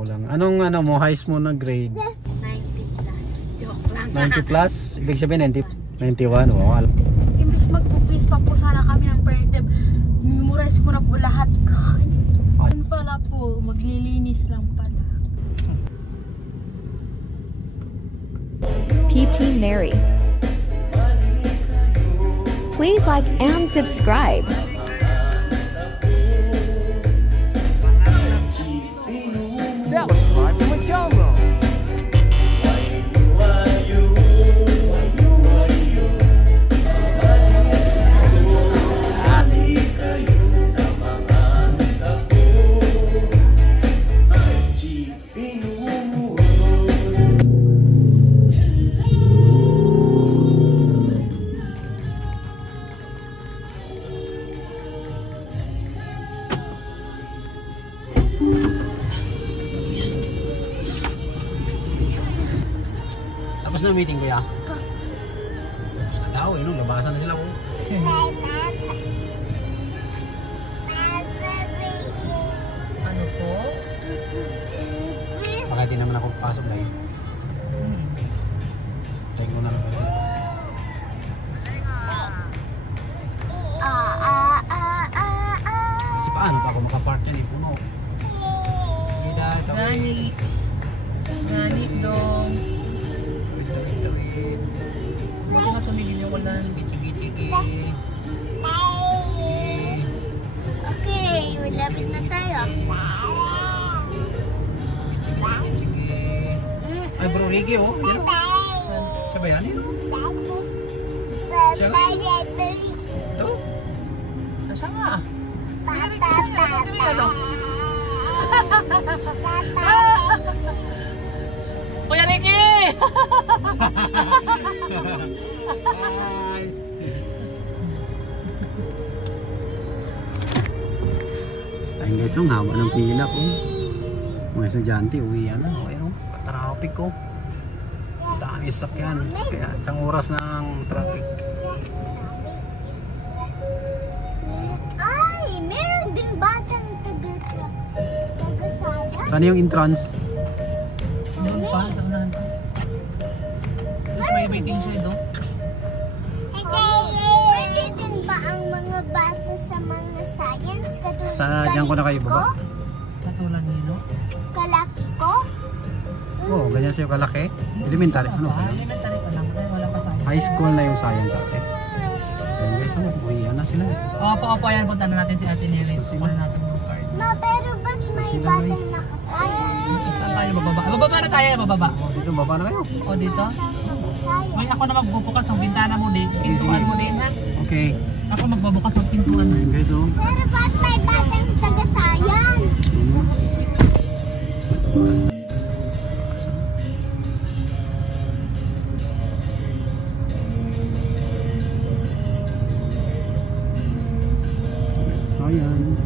Ikaw lang. Anong ano mo, highest mo na grade? 90 plus. Joke lang. 90 plus? Ibig sabihin 91. Wow. Imbis mag-quiz pa po sana kami ng per term. Memorize ko na po lahat. Ano pala po, maglilinis lang pala. PT Mary. Please like and subscribe. Subscribe to my channel. Tapos na meeting kuya? Tapos na daw eh, no? Labasan na sila ko. Ano po? Baka di naman ako pasok na eh. Thank ko na lang. Kasi paano pa ako makapark yan eh, puno. Hindi Nani. Nani dong. Buti na tumigil yung ulan. Chigi. Okay, malapit na tayo. Ay bro, Ricky oh. Yan oh. Siya ba yan? Siya? Ito? Siya nga. Kuya Ricky! Hi! Ayun guys, ang haba ng pila ko. Mga estudyante, uwi yan. Ayun, traffic ko. Dami sakyan. Kaya isang oras ng traffic. Ay, meron ding batang taga-saya. Saan yung entrance? Doon pa, sa unahan pa. Tapos may waiting shed oh. Pwede din ba ang mga bata sa mga science? Katulad Sa dyan ko na kayo baba? Katulad nilo. Kalaki ko? Oo, ganyan sa'yo kalaki. Elementary, ano pa? Elementary pa lang, kaya wala pa science. High school na yung science ate. Ayun guys, uwi na sila. Opo, ayan, punta na natin si Ate Neri. Kukunin natin yung card. Ma, pero ba't may batang nakascience? Saan tayo bababa? Bababa na tayo, bababa. Dito, baba na kayo. O dito? Nakascience. May ako na magbubukas ng bintana mo din. Pintuan mo din ha. Okay. Ako magbubukas ng pintuan. Ayun guys, oh. Pero ba't may batang taga-science? Science.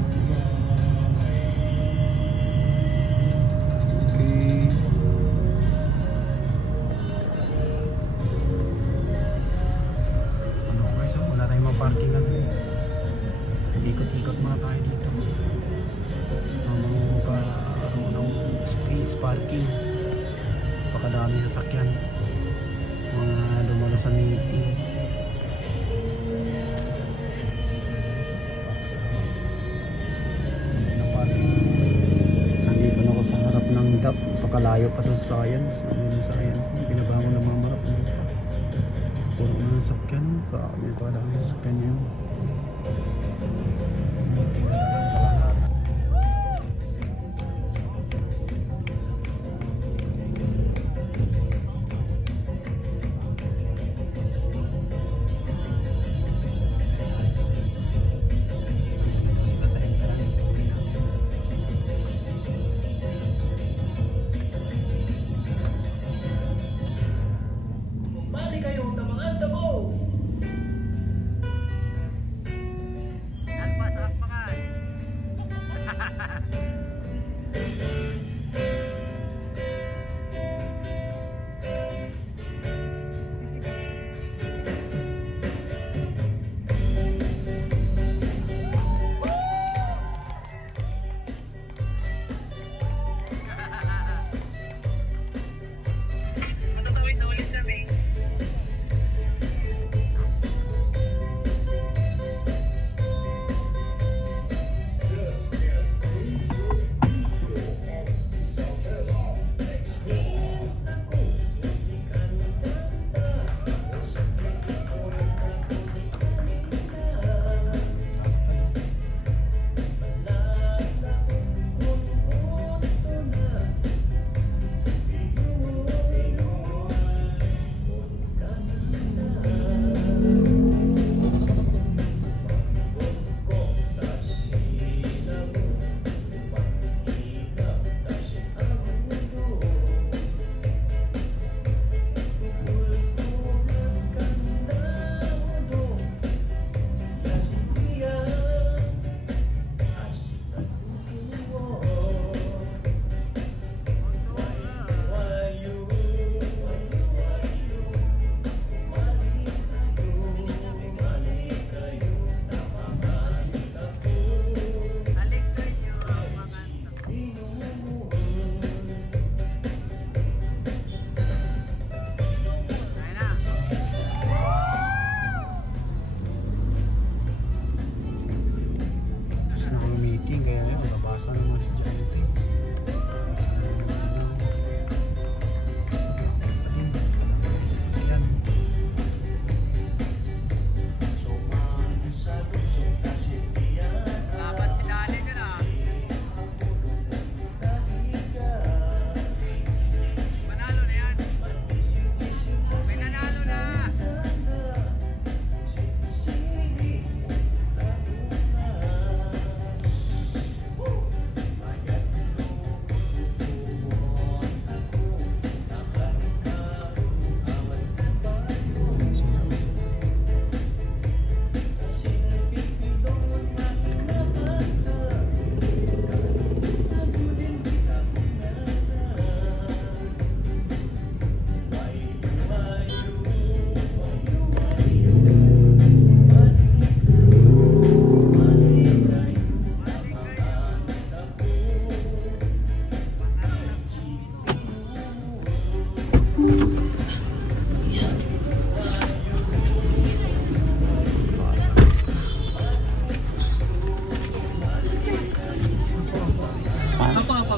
Okay. Ano guys, oh, wala tayong mga-parking na guys. Ikot-ikot muna tayo dito. Magkaroon ng space parking. Pakadami sasakyan. Mga dumalo sa meeting. Nandito na ako sa harap ng DAP. Pakalayo pa to sa science. Science. Binabangon ng mga marap. Puro na sasakyan. May padami sasakyan yun.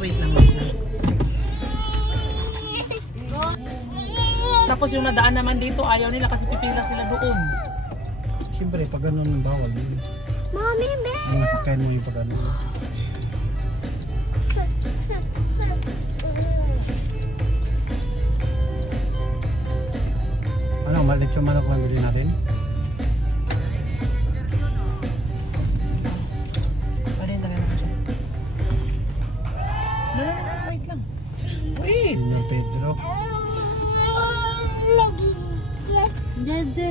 wait lang, wait lang. Tapos yung nadaan naman dito, ayaw nila kasi pipila sila doon. Siyempre, pag ganun bawal yun. Mommy, Ang masakyan mo yung pag ano. Ano, malit yung manok lang bilhin natin? Ano yung tagal naman siya? No, wait lang. Wait! Ng Pedro. Dede.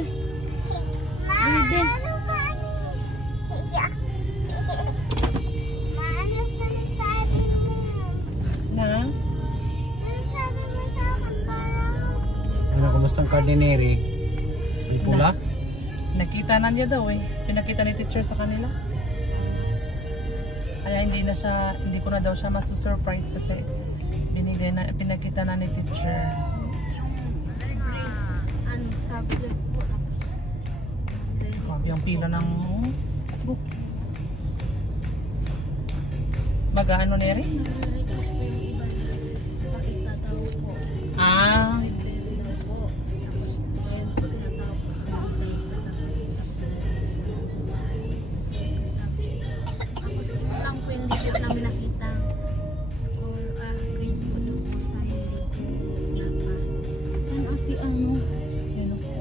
Ano sinasabi mo? Na? Sinasabi mo sa akin parang... Ano, kumusta ang cardinary? May pula? Nakita na niya daw eh. Pinakita ni teacher sa kanila. Kaya hindi ko na daw siya masu-surprise kasi pinakita na ni teacher. Ano sabi niya po. Yung pila ng book. Mag-ano na rin? Nare-request po yung iba na pakita daw po. Ah, Pwede daw po. Tapos ngayon po tinatawag po kami isa-isa na tapos yun lang po yung dikit namin nakita score, grade po doon po sa hindi ko napasa. Yan si ano,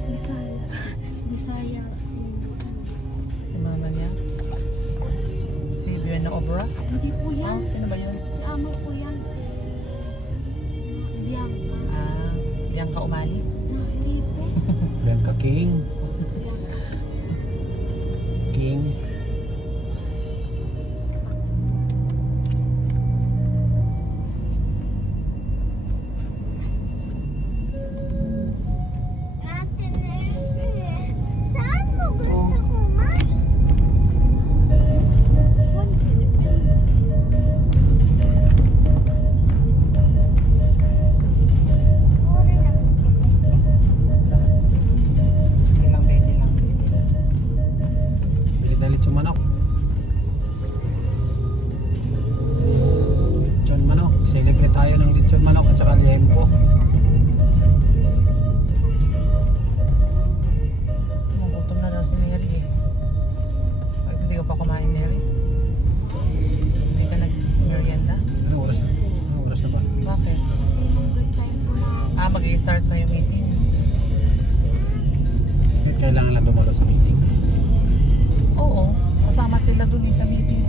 Bisaya. Bisaya. si mama niya. Si Buena Obra. Hindi po yan. Sino ba yun? Si amo po yan. Si Bianca. Ah, Bianca Umali. Hindi po. Bianca King. King. Ate Nere, saan mo gusto kumain? Uri naman. Sige lang, pwede lang. Bili dalit yung manok. Lechon manok. Celebrate tayo ng lechon manok at saka liempo. Magutom na daw si Mary eh. Bakit hindi ka pa kumain, Mary? Hindi ka nag-merienda? Anong oras na? Anong oras na ba? Bakit? Kasi yung break time po na Ah, mag-i-start na yung meeting. Kailangan lang dumalo sa meeting. Oo, kasama sila dun eh sa meeting.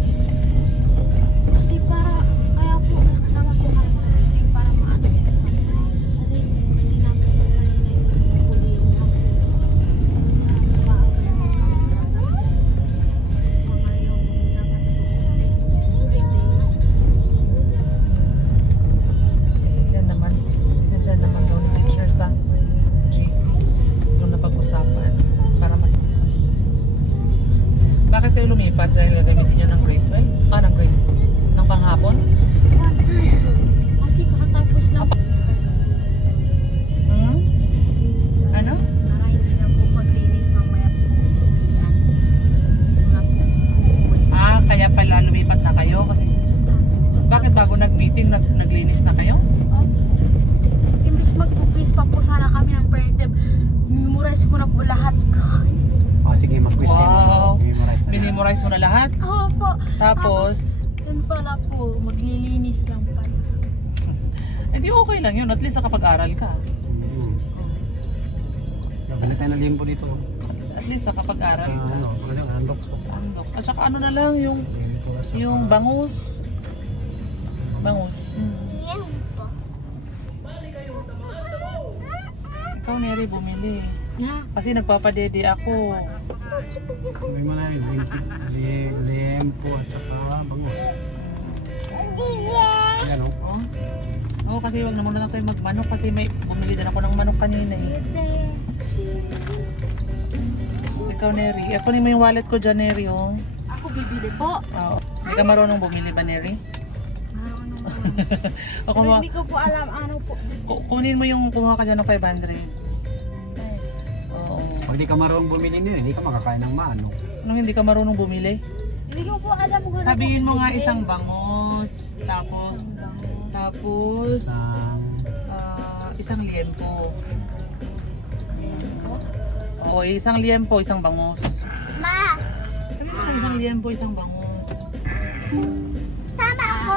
kasi para kaya po nakasama po kayo sa meeting para maano po kami sa kasi hindi namin po kanina yung huli yung mga yung dapat Isasend naman daw ni teacher sa GC. Doon na pag-usapan para Bakit kayo lumipat? Dahil gagamitin nyo ng grade 12? Ah, ng grade? Ng panghapon? kasi kakatapos lang Hmm? Ano? para hindi na po maglinis mamaya po yan gusto na po uuwi. Ah, kaya pala lumipat na kayo kasi bakit bago nag-meeting naglinis na kayo? Imbis mag-quiz pa po sana kami ng printed, memorize ko na po lahat. Sige, mag-quiz kayo. Wow! Memorize na. Minimorize mo na lahat? Oo po. Tapos? Yun pala po, maglilinis lang pala. Hindi okay lang yun. At least nakapag-aral ka. Galit tayo ng liempo dito. At least nakapag-aral ka. Ano, andok po. Andok. At saka ano na lang yung bangus. Bangus. Yan po. Ikaw, Neri, bumili. Yeah. Kasi nagpapadede ako. May mo na yun. Liempo at saka bangus. Ayan o. Oh. Oo, kasi wag na muna lang tayo magmanok kasi may bumili din ako ng manok kanina eh. Ikaw, Neri. Kunin mo yung wallet ko dyan, Neri, oh. Ako bibili po. Oo. Hindi ka marunong bumili ba, Neri? Marunong po. O, Pero hindi ko po alam ano po. kunin mo yung kumuha ka dyan ng 500. Oo. Pag di ka marunong bumili nila, hindi ka makakain ng manok. Nung hindi ka marunong bumili, Hindi ko po alam kung ano sabihin po mo nga bibili. isang bangus, Tapos isang liempo. Oo, isang liempo, isang bangus. Ma, Isang liempo, isang bangus. sama ako.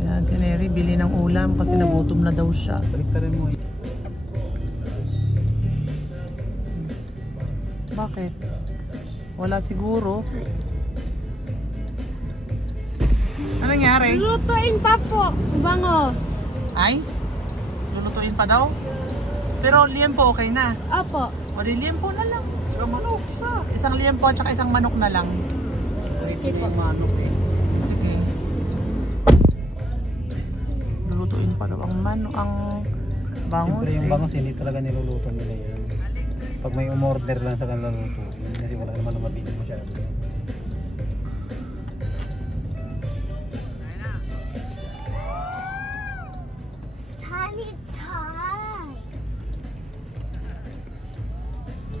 Yan, si Neri bili ng ulam kasi nagutom na daw siya. Baliktarin mo. Bakit? Wala siguro. Ano nangyari? Lutuin pa po, bangos. Ay? Lulutuin pa daw? Pero liempo okay na. Opo. O di liempo na lang. Isang liempo at saka isang manok na lang. Sige po. Manok eh. Sige. Lulutuin pa daw ang manok, ang bangus. Siyempre yung bangus hindi talaga niluluto nila yan. Pag may umorder lang sa kanila luto. Kasi wala naman na mabili mo siya.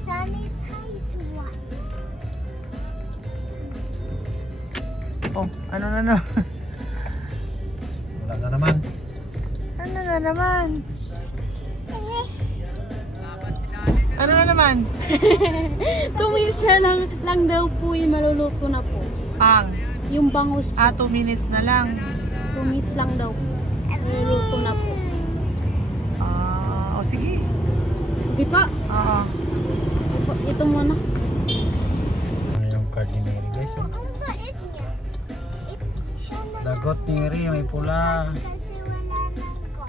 Sanitize what? Oh, ano na na? Wala na naman. Ano na naman? Ano na naman? 2 minutes na lang daw po yung maluluto na po. Ang? Yung bangus po. 2 minutes na lang. 2 minutes lang daw po. Maluluto na po. O sige. Di pa. Oo. Ito muna. Yung card ni Mary guys. Oh. Ang bait niya. Lagot ni Mary, may pula. Kasi wala nang ko.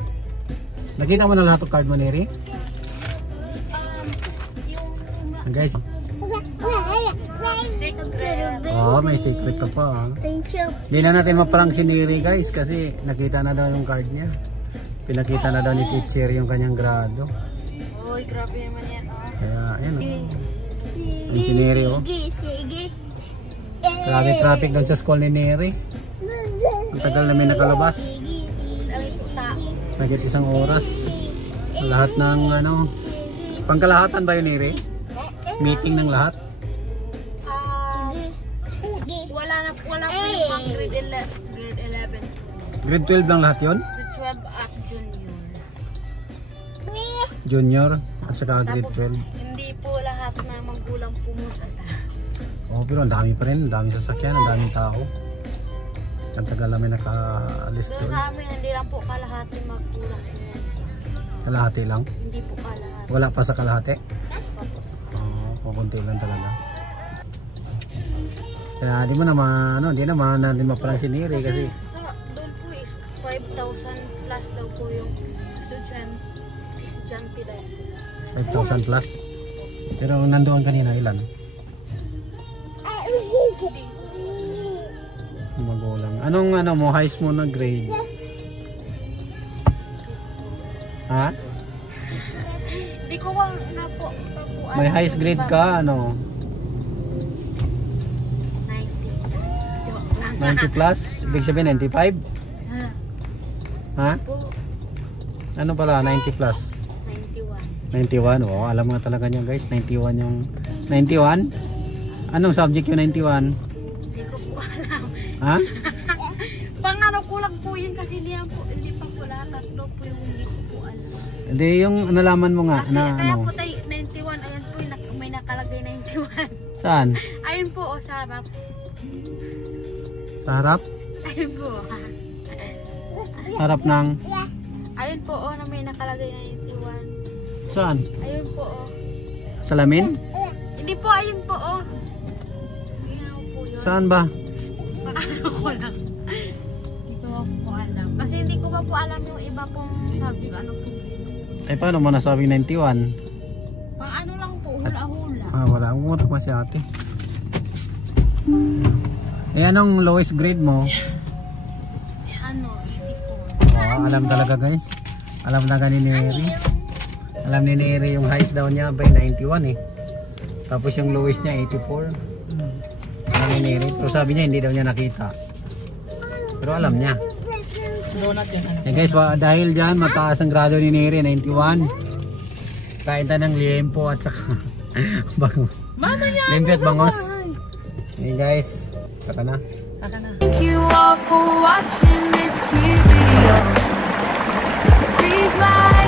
Nakita mo na lahat ng card mo Mary? Guys. Oh, may secret ka pa. Ah. Thank you. Hindi na natin maparang si Neri guys kasi nakita na daw yung card niya. Pinakita na daw ni teacher yung kanyang grado. Uy, grabe naman yan. Kaya ayan oh. Ang si Neri oh. Sige. Grabe traffic doon sa school ni Neri. Ang tagal namin nakalabas. Nagit 1 oras. Lahat ng ano. Pangkalahatan ba yun Neri? Meeting ng lahat? Wala po yung pang grade 11. Grade 12 lang lahat yun? Grade 12 at junior. Junior at saka grade Tapos, 12. hindi po lahat na magulang pumunta. Oh, pero ang dami pa rin, ang daming sasakyan, ang daming tao. Ang tagal namin nakaalis Doon doon. sa amin, hindi lang po kalahati magulang. Kalahati lang? Hindi po kalahati. Wala pa sa kalahati? Kukunti lang talaga. Kaya di mo naman, ano, di naman natin maparang si Neri kasi sa doon po is 5,000 plus daw po yung estudyante daw. 5,000 plus. Pero nandoon kanina ilan? Magulang. Anong ano mo, highest mo na grade? Ha? Hindi ko na po. May highest grade ka, ano? 90 plus. Joke lang. 90 plus? Ibig sabihin 95? Ha? Po, Ano pala, 90 plus? 91. 91, oh, alam nga talaga niya guys, 91 yung 91? Anong subject yung 91? Hindi ko po alam. Ha? Pangano ko lang po yun kasi hindi pa po lahat. Tatlo po yung hindi ko po alam. Hindi, yung nalaman mo nga Kasi na kaya ano. po tayo 91, ayan po may nakalagay 91. Saan? Ayun po, sa harap. Sa harap? Ayun po. Harap ng Ayun po, na may nakalagay 91. saan? Ayun po, Salamin? Hindi po, ayun po, Ayun po yun. Saan ba? Paano ko lang. Hindi ko po alam. Kasi hindi ko pa po alam yung iba pong subject. Ano po. Eh paano mo nasabing 91? Pang ano lang po, hula-hula. Ah, wala. Umutak pa si ate. Eh anong lowest grade mo? Ano, 84. Oh, alam talaga guys. Alam talaga ni Neri. Alam ni Neri yung highest daw niya by 91 eh. Tapos yung lowest niya 84. Alam ni Neri. Pero sabi niya hindi daw niya nakita. Pero alam niya. Donut yun. Ano? Eh guys, dahil dyan mataas ang grado ni Neri, 91. Kain tayo ng liempo at saka bangus. Mama yan! Liempo at bangus. Eh guys, Saka na. Saka na. Thank you all for watching this here video. Please like